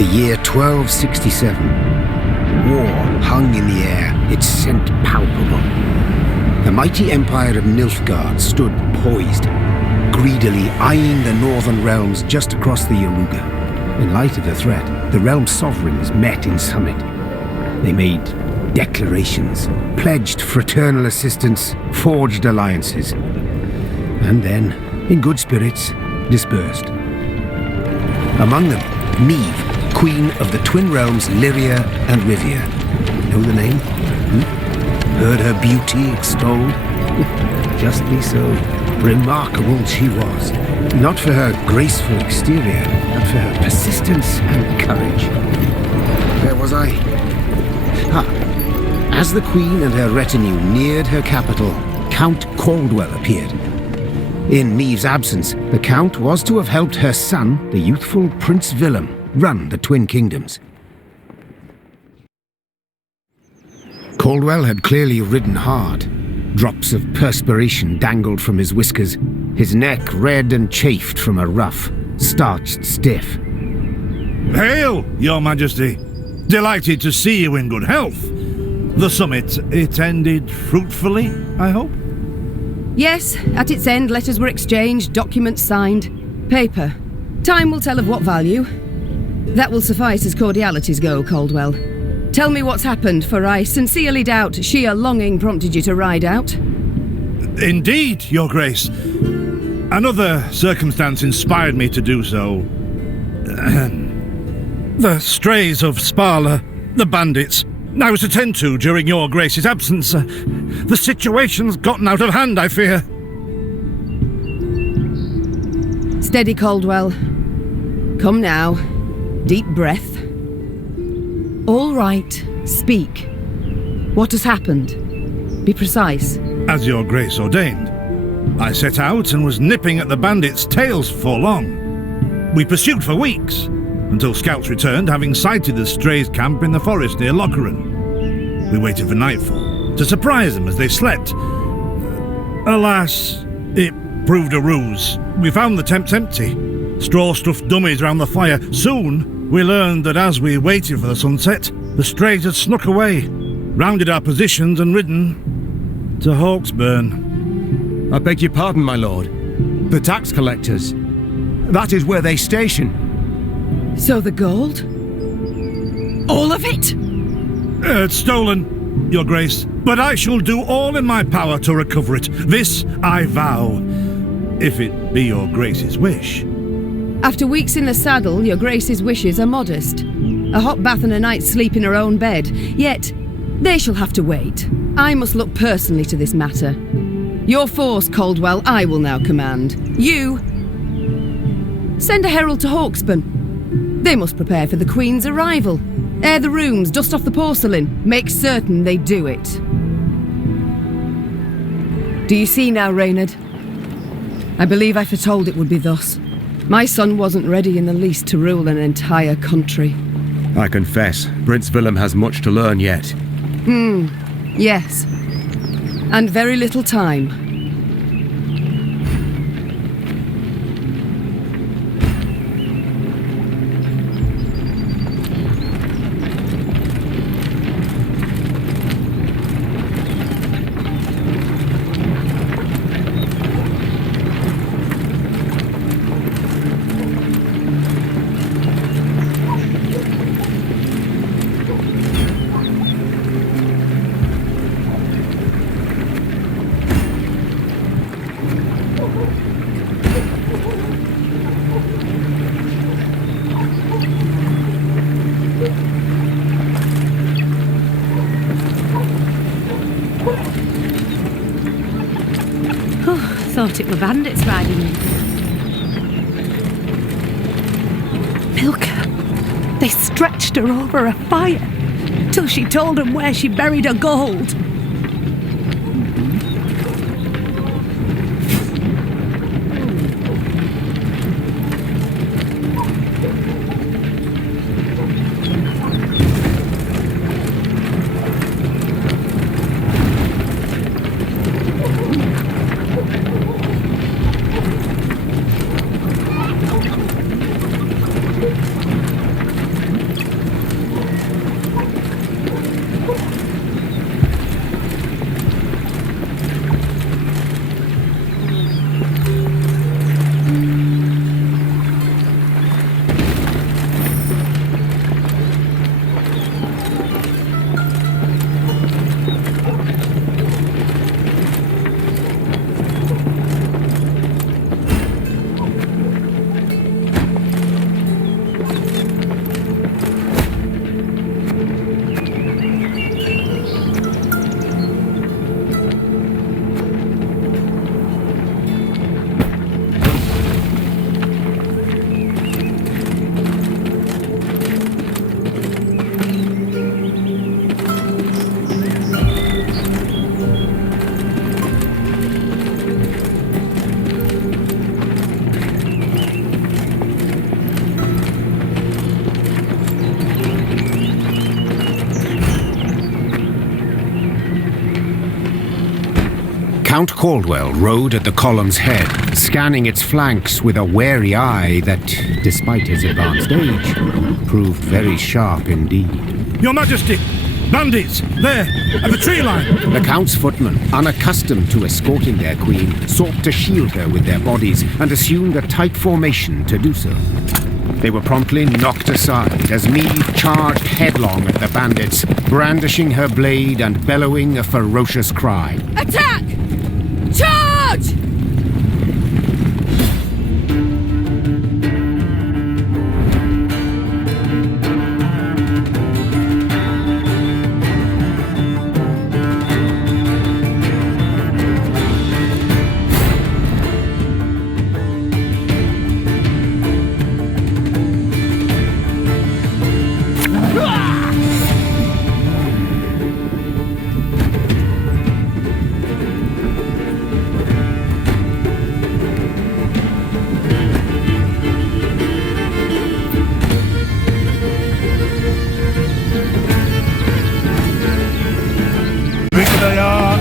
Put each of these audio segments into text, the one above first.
The year 1267. War hung in the air, its scent palpable. The mighty empire of Nilfgaard stood poised, greedily eyeing the northern realms just across the Yaruga. In light of the threat, the realm's sovereigns met in summit. They made declarations, pledged fraternal assistance, forged alliances, and then, in good spirits, dispersed. Among them, Neve, Queen of the Twin Realms Lyria and Rivia. Know the name? Heard her beauty extolled? Justly so. Remarkable she was. Not for her graceful exterior, but for her persistence and courage. Where was I? As the Queen and her retinue neared her capital, Count Caldwell appeared. In Neve's absence, the Count was to have helped her son, the youthful Prince Willem, run the Twin Kingdoms. Caldwell had clearly ridden hard. Drops of perspiration dangled from his whiskers, his neck red and chafed from a rough, starched stiff. Hail, Your Majesty! Delighted to see you in good health. The summit, it ended fruitfully, I hope? Yes, at its end letters were exchanged, documents signed. Paper. Time will tell of what value. That will suffice as cordialities go, Caldwell. Tell me what's happened, for I sincerely doubt sheer longing prompted you to ride out. Indeed, Your Grace. Another circumstance inspired me to do so. The strays of Sparla, the bandits, I was to tend to during Your Grace's absence. The situation's gotten out of hand, I fear. Steady, Caldwell. Come now. Deep breath. All right. Speak. What has happened? Be precise. As Your Grace ordained. I set out and was nipping at the bandits' tails for long. We pursued for weeks, until scouts returned, having sighted the strays' camp in the forest near Locheren. We waited for nightfall to surprise them as they slept. Alas, it proved a ruse. We found the tents empty, straw-stuffed dummies round the fire. Soon, we learned that as we waited for the sunset, the strays had snuck away, rounded our positions and ridden to Hawksburn. I beg your pardon, my lord. The tax collectors. That is where they station. So the gold? All of it? It's stolen, Your Grace, but I shall do all in my power to recover it. This I vow, if it be Your Grace's wish. After weeks in the saddle, Your Grace's wishes are modest. A hot bath and a night's sleep in her own bed. Yet, they shall have to wait. I must look personally to this matter. Your force, Caldwell, I will now command. You... send a herald to Hawksburn. They must prepare for the Queen's arrival. Air the rooms, dust off the porcelain. Make certain they do it. Do you see now, Reynard? I believe I foretold it would be thus. My son wasn't ready in the least to rule an entire country. I confess, Prince Willem has much to learn yet. Yes. And very little time. Thought it were bandits riding in. Milka. They stretched her over a fire till she told them where she buried her gold. Count Caldwell rode at the column's head, scanning its flanks with a wary eye that, despite his advanced age, proved very sharp indeed. Your Majesty! Bandits! There! At the tree line! The Count's footmen, unaccustomed to escorting their queen, sought to shield her with their bodies and assumed a tight formation to do so. They were promptly knocked aside as Meade charged headlong at the bandits, brandishing her blade and bellowing a ferocious cry. Attack! Charge!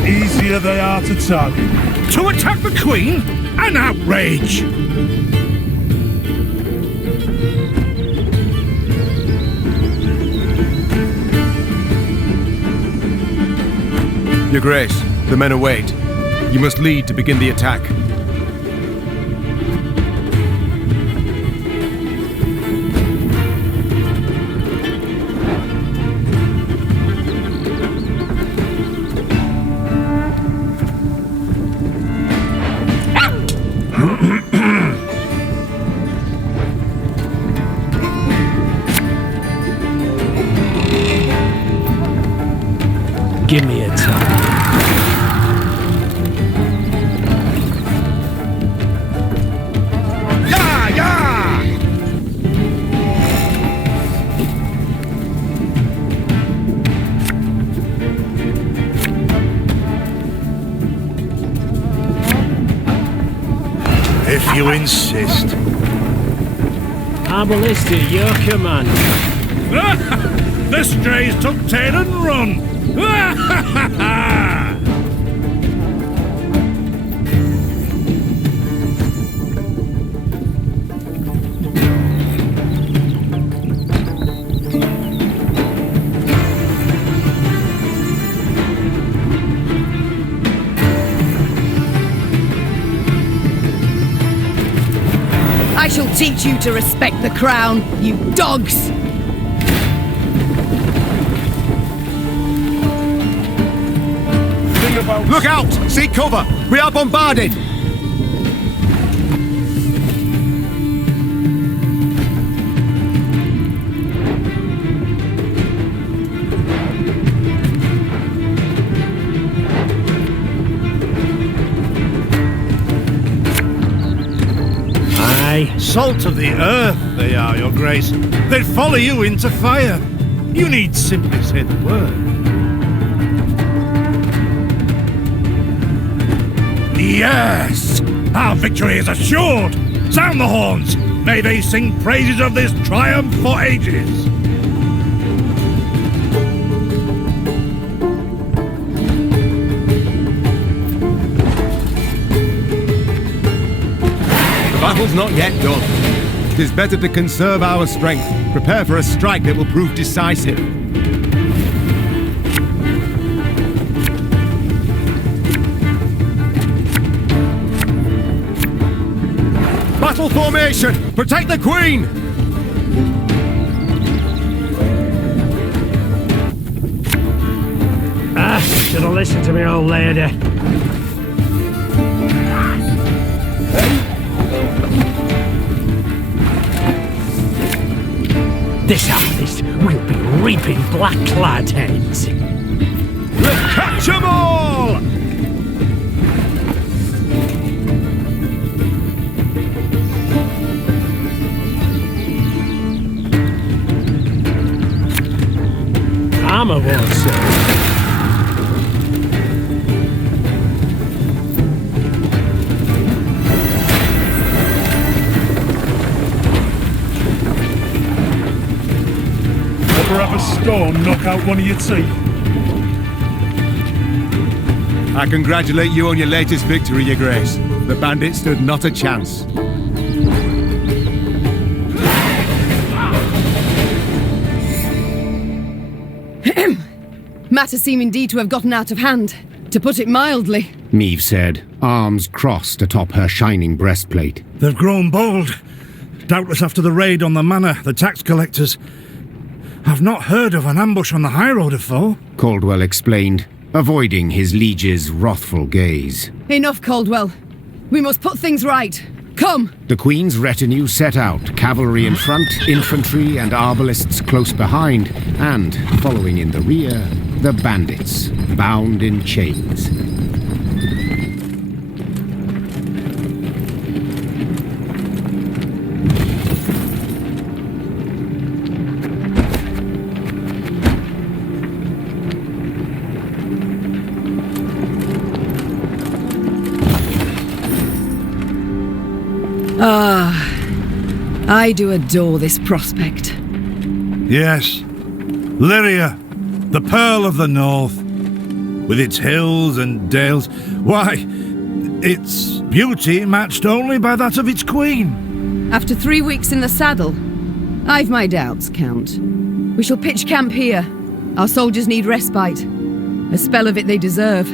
Easier they are to target. To attack the Queen? An outrage! Your Grace, the men await. You must lead to begin the attack. Give me a time. Yeah, yeah! If you insist. I will listen to your command. The strays took tail and run! I shall teach you to respect the crown, you dogs! Look out! Seek cover! We are bombarded! Aye. Salt of the earth they are, Your Grace. They'd follow you into fire. You need simply say the word. Yes! Our victory is assured! Sound the horns! May they sing praises of this triumph for ages! The battle's not yet done. It is better to conserve our strength, prepare for a strike that will prove decisive. Battle formation! Protect the Queen! Should have listened to me, old lady. This harvest will be reaping black-clad heads. Catch 'em all! Armor won't serve. Ever have a storm knock out one of your teeth? I congratulate you on your latest victory, Your Grace. The bandits stood not a chance. Matters seem indeed to have gotten out of hand, to put it mildly. Meve said, arms crossed atop her shining breastplate. They've grown bold. Doubtless after the raid on the manor, the tax collectors. I've not heard of an ambush on the high road afore. Caldwell explained, avoiding his liege's wrathful gaze. Enough, Caldwell. We must put things right. Come! The Queen's retinue set out, cavalry in front, infantry and arbalists close behind, and, following in the rear, the bandits, bound in chains. I do adore this prospect. Yes. Lyria, the Pearl of the North. With its hills and dales. Why, its beauty matched only by that of its queen. After 3 weeks in the saddle, I've my doubts, Count. We shall pitch camp here. Our soldiers need respite. A spell of it they deserve.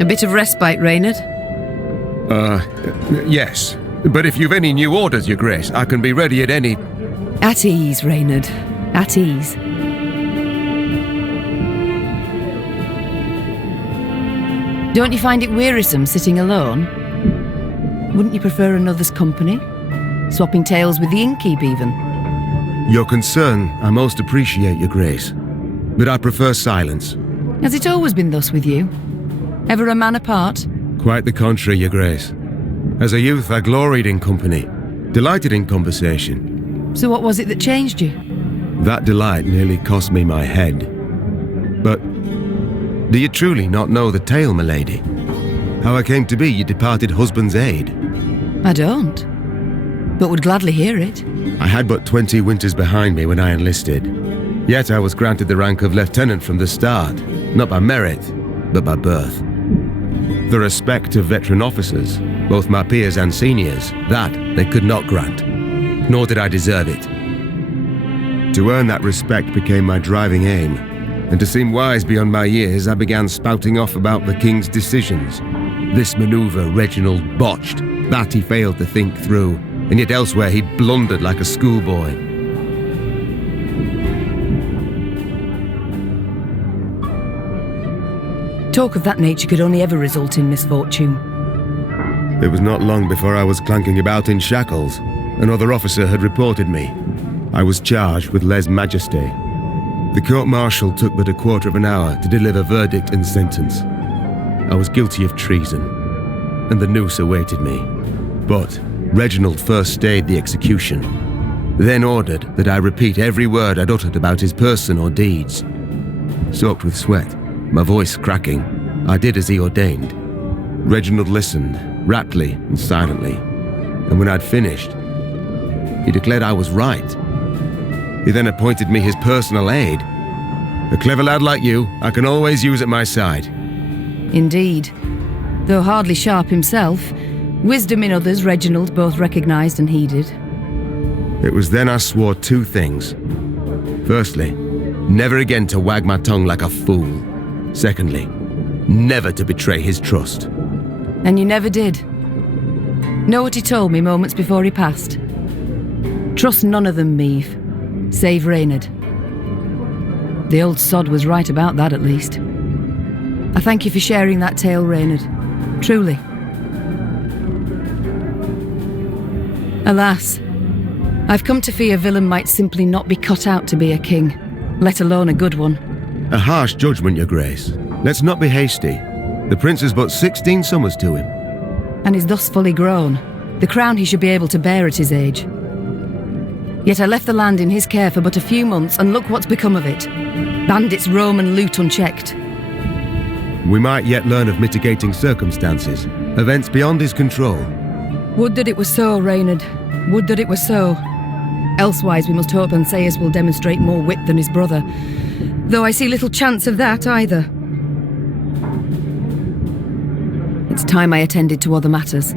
A bit of respite, Reynard? Yes. But if you've any new orders, Your Grace, I can be ready at any... At ease, Reynard. At ease. Don't you find it wearisome sitting alone? Wouldn't you prefer another's company? Swapping tales with the innkeep, even? Your concern I most appreciate, Your Grace. But I prefer silence. Has it always been thus with you? Ever a man apart? Quite the contrary, Your Grace. As a youth, I gloried in company, delighted in conversation. So what was it that changed you? That delight nearly cost me my head. But do you truly not know the tale, my lady? How I came to be your departed husband's aide? I don't, but would gladly hear it. I had but 20 winters behind me when I enlisted. Yet I was granted the rank of lieutenant from the start, not by merit, but by birth. The respect of veteran officers, both my peers and seniors, that they could not grant, nor did I deserve it. To earn that respect became my driving aim, and to seem wise beyond my years, I began spouting off about the king's decisions. This maneuver Reginald botched, that he failed to think through, and yet elsewhere he'd blundered like a schoolboy. Talk of that nature could only ever result in misfortune. It was not long before I was clanking about in shackles. Another officer had reported me. I was charged with lèse-majesté. The court-martial took but a quarter of an hour to deliver verdict and sentence. I was guilty of treason, and the noose awaited me. But Reginald first stayed the execution, then ordered that I repeat every word I'd uttered about his person or deeds. Soaked with sweat, my voice cracking, I did as he ordained. Reginald listened, raptly and silently, and when I'd finished, he declared I was right. He then appointed me his personal aide. A clever lad like you, I can always use at my side. Indeed. Though hardly sharp himself, wisdom in others Reginald both recognised and heeded. It was then I swore two things. Firstly, never again to wag my tongue like a fool. Secondly, never to betray his trust. And you never did. Know what he told me moments before he passed? Trust none of them, Meave, save Reynard. The old sod was right about that, at least. I thank you for sharing that tale, Reynard. Truly. Alas, I've come to fear Willem might simply not be cut out to be a king, let alone a good one. A harsh judgment, your grace. Let's not be hasty. The prince has but 16 summers to him. And is thus fully grown, the crown he should be able to bear at his age. Yet I left the land in his care for but a few months, and look what's become of it. Bandits roam and loot unchecked. We might yet learn of mitigating circumstances, events beyond his control. Would that it were so, Reynard. Would that it were so. Elsewise we must hope Ancaeus will demonstrate more wit than his brother, though I see little chance of that either. It's time I attended to other matters.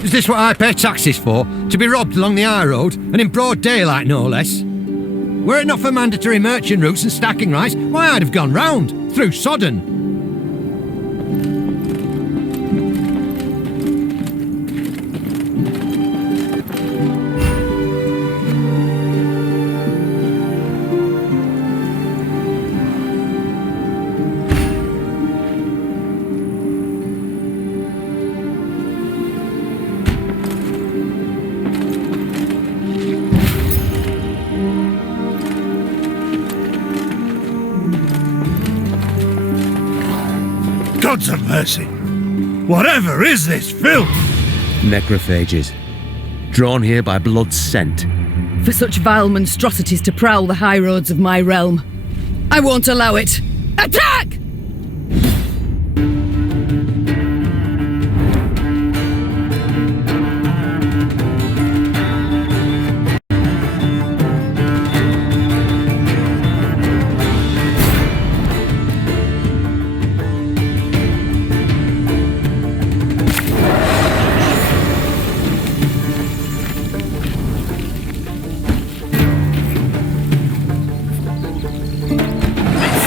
Is this what I pay taxes for? To be robbed along the high road, and in broad daylight no less? Were it not for mandatory merchant routes and stacking rights, why I'd have gone round, through Sodden. Gods of mercy! Whatever is this filth? Necrophages. Drawn here by blood's scent. For such vile monstrosities to prowl the high roads of my realm, I won't allow it! Attack!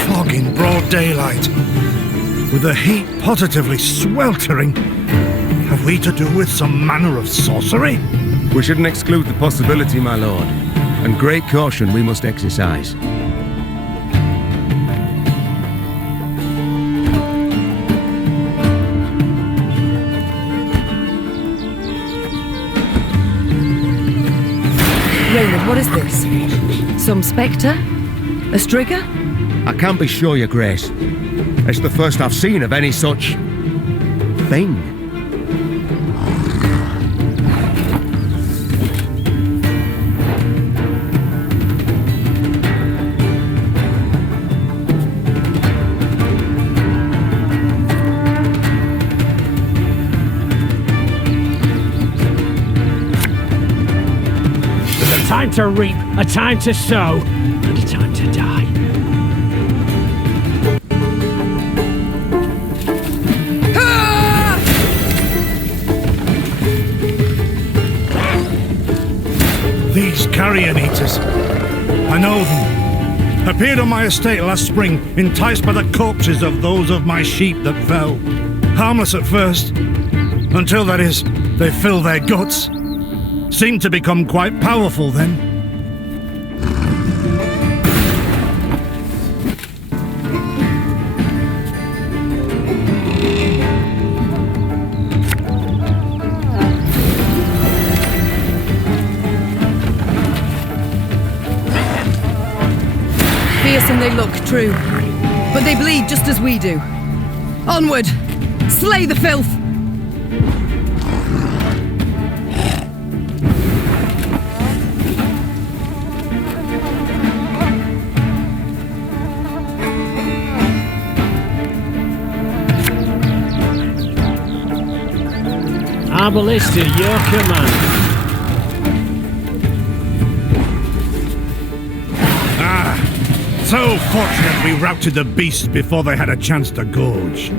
Fog in broad daylight. with the heat positively sweltering. Have we to do with some manner of sorcery? We shouldn't exclude the possibility, my lord. And great caution we must exercise. Raynard, what is this? Some spectre? A strigger? I can't be sure, Your Grace. It's the first I've seen of any such... thing. There's a time to reap, a time to sow, and a time to die. These carrion eaters. I know them. Appeared on my estate last spring, enticed by the corpses of those of my sheep that fell. Harmless at first, until, that is, they fill their guts. Seemed to become quite powerful then. Fearsome they look, true. But they bleed just as we do. Onward! Slay the filth! Arbalist at your command. So fortunate we routed the beasts before they had a chance to gorge.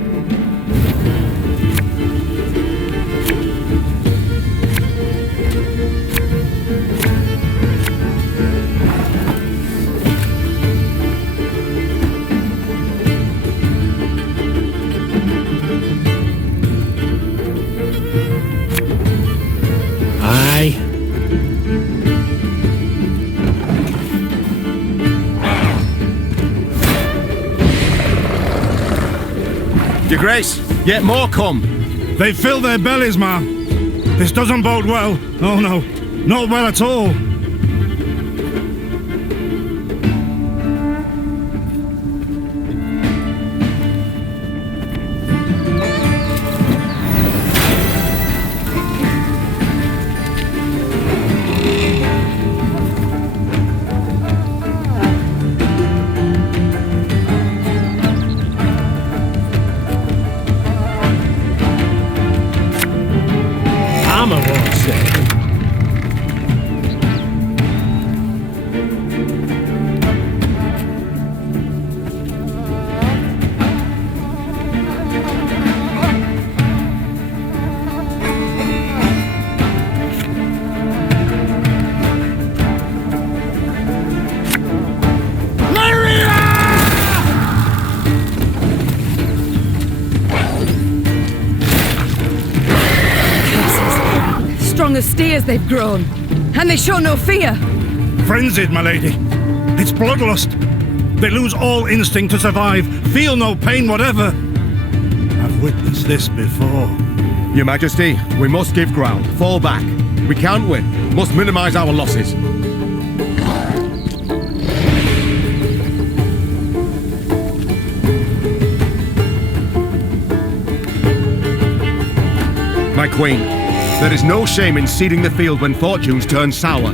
Aye. Your Grace, yet more come. They fill their bellies, ma'am. This doesn't bode well. Oh no, not well at all. Armor won't say. Strong as steers they've grown, and they show no fear. Frenzied, my lady. It's bloodlust. They lose all instinct to survive, feel no pain whatever. I've witnessed this before. Your Majesty, we must give ground. Fall back. We can't win. Must minimize our losses. My queen, there is no shame in ceding the field when fortunes turn sour.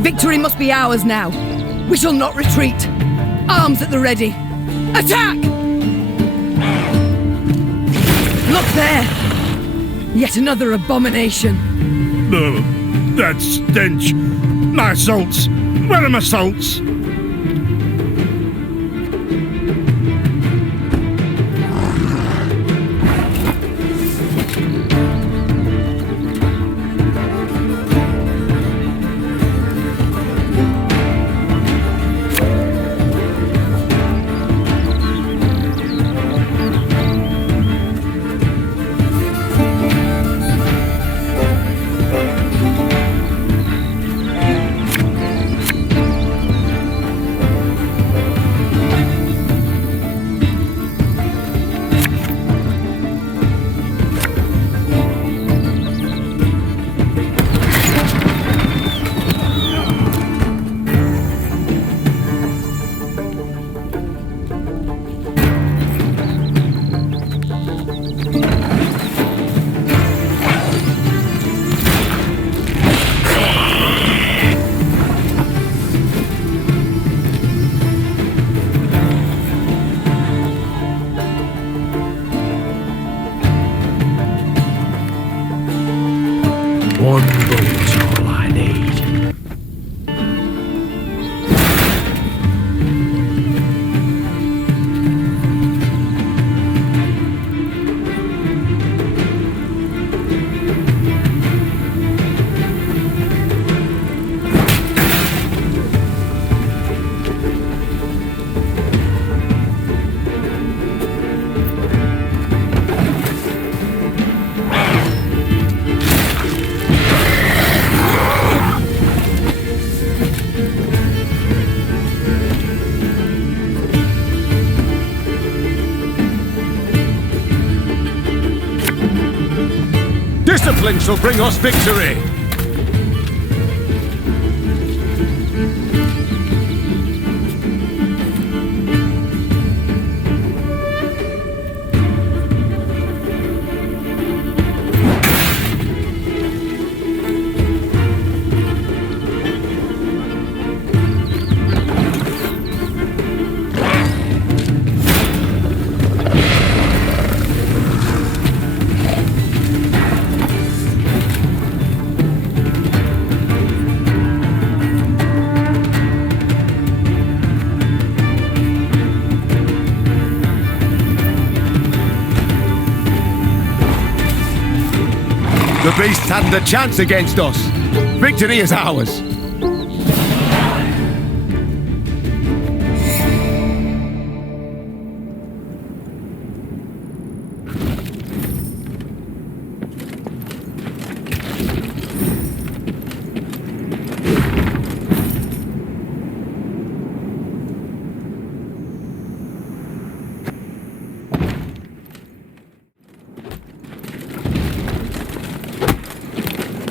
Victory must be ours now. We shall not retreat. Arms at the ready. Attack! Look there! Yet another abomination. That stench! My salts! Where are my salts? One boat's all I need. Discipline shall bring us victory! The beast hadn't a chance against us. Victory is ours.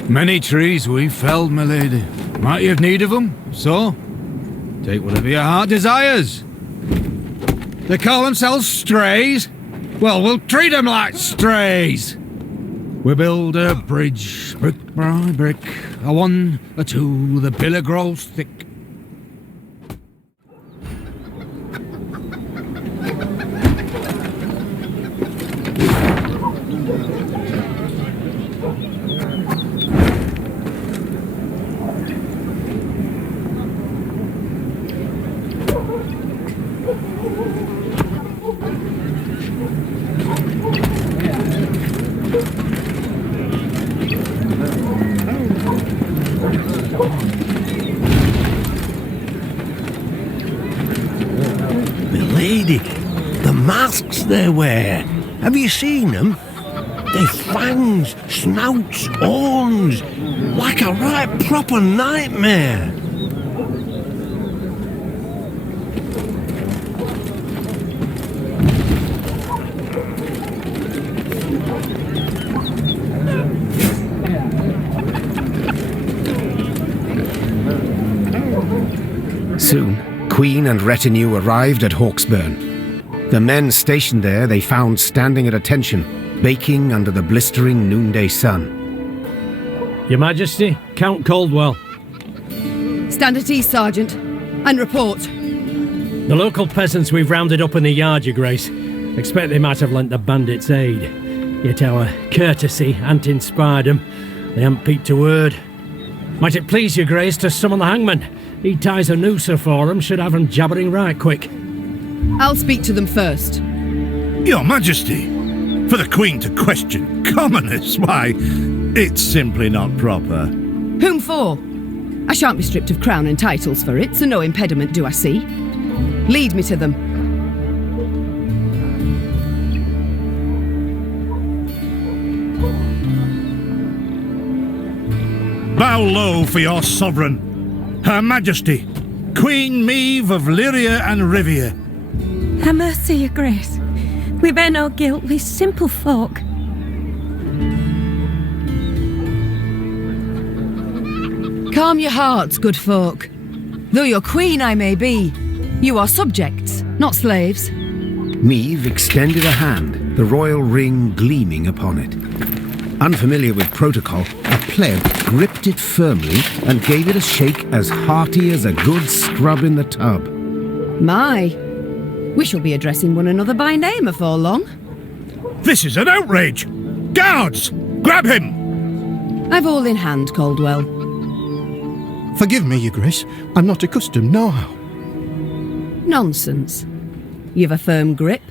Many trees we've felled, my lady. Might you have need of them? So, take whatever your heart desires. They call themselves strays? Well, we'll treat them like strays. We build a bridge, brick by brick. A one, a two, the pillar grows thick. Milady, the masks they wear. Have you seen them? They've fangs, snouts, horns, like a right proper nightmare. Soon, Queen and retinue arrived at Hawksburn. The men stationed there they found standing at attention, baking under the blistering noonday sun. Your Majesty, Count Caldwell. Stand at ease, Sergeant, and report. The local peasants we've rounded up in the yard, Your Grace. Expect they might have lent the bandits aid. Yet our courtesy hadn't inspired them. They haven't peeped a word. Might it please your grace to summon the hangman? He ties a noose for 'em, should have 'em jabbering right quick. I'll speak to them first. Your Majesty, for the Queen to question commoners, why, it's simply not proper. Whom for? I shan't be stripped of crown and titles for it, so no impediment do I see. Lead me to them. Bow low for your sovereign, Her Majesty, Queen Maeve of Lyria and Rivia. Ha' mercy, your grace. We bear no guilt, we simple folk. Calm your hearts, good folk. Though your queen I may be, you are subjects, not slaves. Maeve extended a hand, the royal ring gleaming upon it. Unfamiliar with protocol, a pleb gripped it firmly and gave it a shake as hearty as a good scrub in the tub. My, we shall be addressing one another by name afore long. This is an outrage! Guards! Grab him! I've all in hand, Caldwell. Forgive me, your grace. I'm not accustomed nohow. Nonsense. You've a firm grip,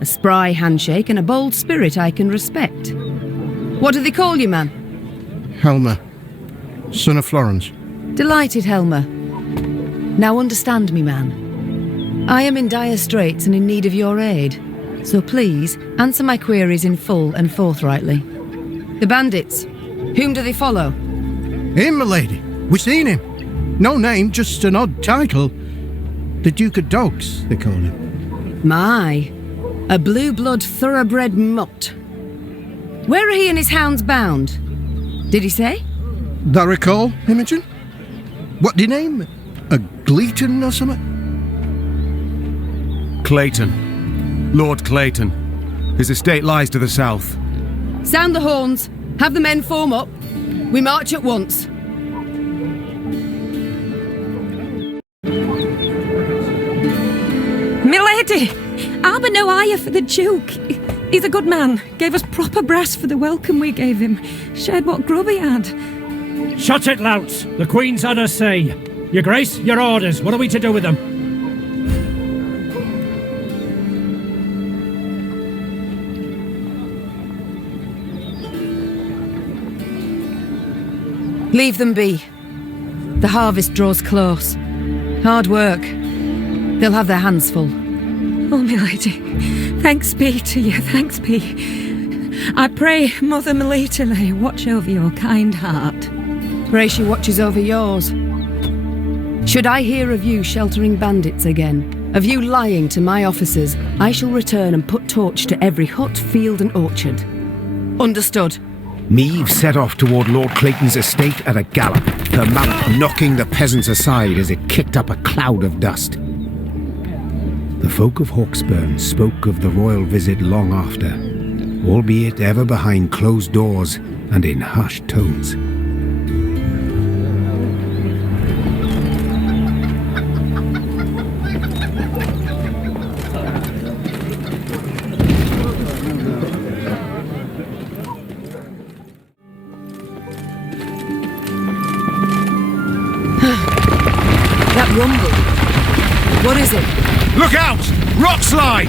a spry handshake and a bold spirit I can respect. What do they call you, man? Helmer, son of Florence. Delighted, Helmer. Now understand me, man. I am in dire straits and in need of your aid. So please, answer my queries in full and forthrightly. The bandits, whom do they follow? Him, my lady. We seen him. No name, just an odd title. The Duke of Dogs, they call him. My, a blue-blood thoroughbred mutt. Where are he and his hounds bound? Did he say? That recall, Imogen? What do you name? A Gleeton or something? Clayton. Lord Clayton. His estate lies to the south. Sound the horns. Have the men form up. We march at once. Milady! Harbour no ire for the Duke. He's a good man. Gave us proper brass for the welcome we gave him. Shared what grub he had. Shut it, louts! The Queen's had her say. Your grace, your orders. What are we to do with them? Leave them be. The harvest draws close. Hard work. They'll have their hands full. Oh, milady, thanks be to you, thanks be. I pray Mother Melita lay watch over your kind heart. Pray she watches over yours. Should I hear of you sheltering bandits again, of you lying to my officers, I shall return and put torch to every hut, field and orchard. Understood. Maeve set off toward Lord Clayton's estate at a gallop, her mount knocking the peasants aside as it kicked up a cloud of dust. The folk of Hawksburn spoke of the royal visit long after, albeit ever behind closed doors and in hushed tones. That rumble. What is it? Look out! Rock slide!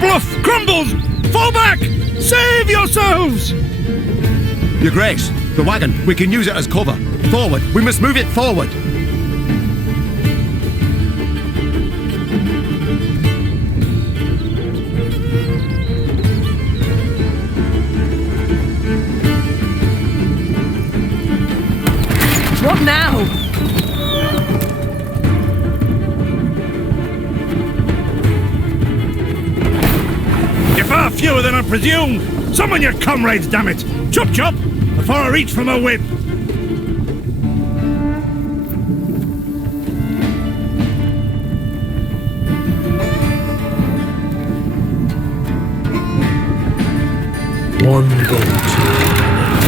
Bluff crumbles! Fall back! Save yourselves! Your Grace, the wagon. We can use it as cover. Forward. We must move it forward. What now? presumed! Summon your comrades, damn it! Chop chop! Before I reach for my whip! One goat.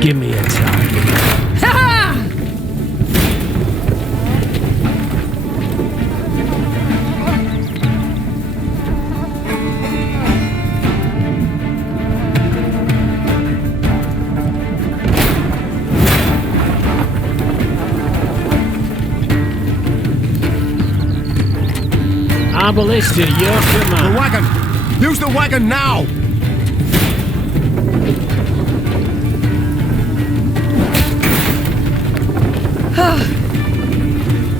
Give me a target. Ha! Arbalista, your The command. wagon! Use the wagon now!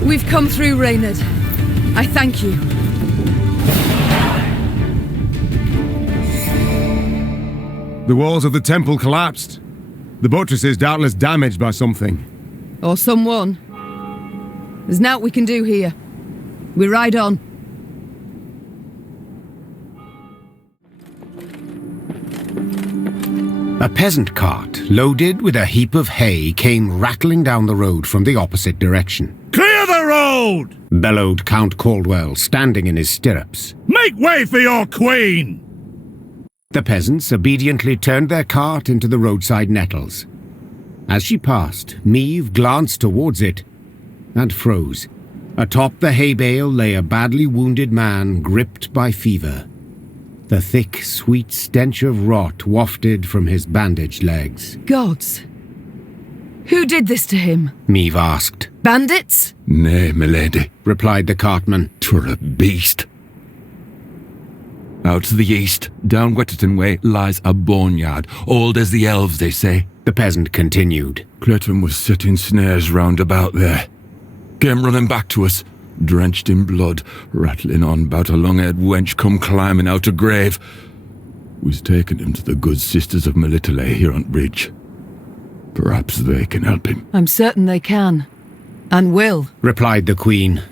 We've come through, Reynard. I thank you. The walls of the temple collapsed. The buttresses doubtless damaged by something. Or someone. There's naught we can do here. We ride on. A peasant cart, loaded with a heap of hay, came rattling down the road from the opposite direction. Clear the road! Bellowed Count Caldwell, standing in his stirrups. Make way for your queen! The peasants obediently turned their cart into the roadside nettles. As she passed, Meave glanced towards it and froze. Atop the hay bale lay a badly wounded man gripped by fever. The thick, sweet stench of rot wafted from his bandaged legs. Gods. Who did this to him? Meave asked. Bandits? Nay, milady, Replied the cartman. 'twere a beast. Out to the east, down Wetterton way, lies a boneyard, old as the elves, they say. The peasant continued. Clayton was setting snares round about there. Came running back to us, drenched in blood, rattling on about a long-haired wench come climbing out a grave. We's taken him to the good sisters of Melitele here on bridge. Perhaps they can help him. I'm certain they can. And will. Replied the queen.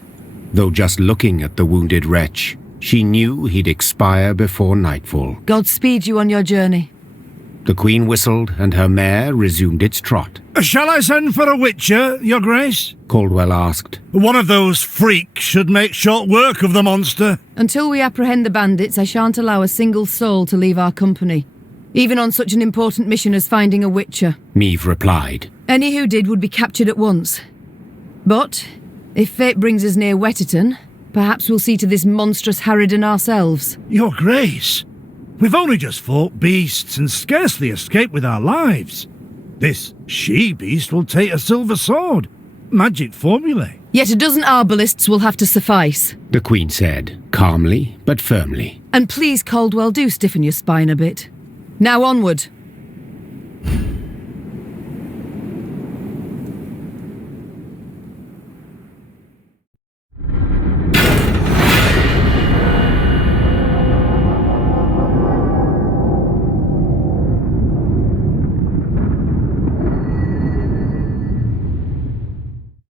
Though just looking at the wounded wretch, she knew he'd expire before nightfall. God speed you on your journey. The queen whistled, and her mare resumed its trot. Shall I send for a witcher, your grace? Caldwell asked. One of those freaks should make short work of the monster. Until we apprehend the bandits, I shan't allow a single soul to leave our company. Even on such an important mission as finding a witcher. Meave replied. Any who did would be captured at once. But, if fate brings us near Wetterton, perhaps we'll see to this monstrous harridan ourselves. Your grace, we've only just fought beasts and scarcely escaped with our lives. This she-beast will take a silver sword. Magic formulae. Yet a dozen arbalists will have to suffice. The queen said, calmly but firmly. And please, Caldwell, do stiffen your spine a bit. Now onward.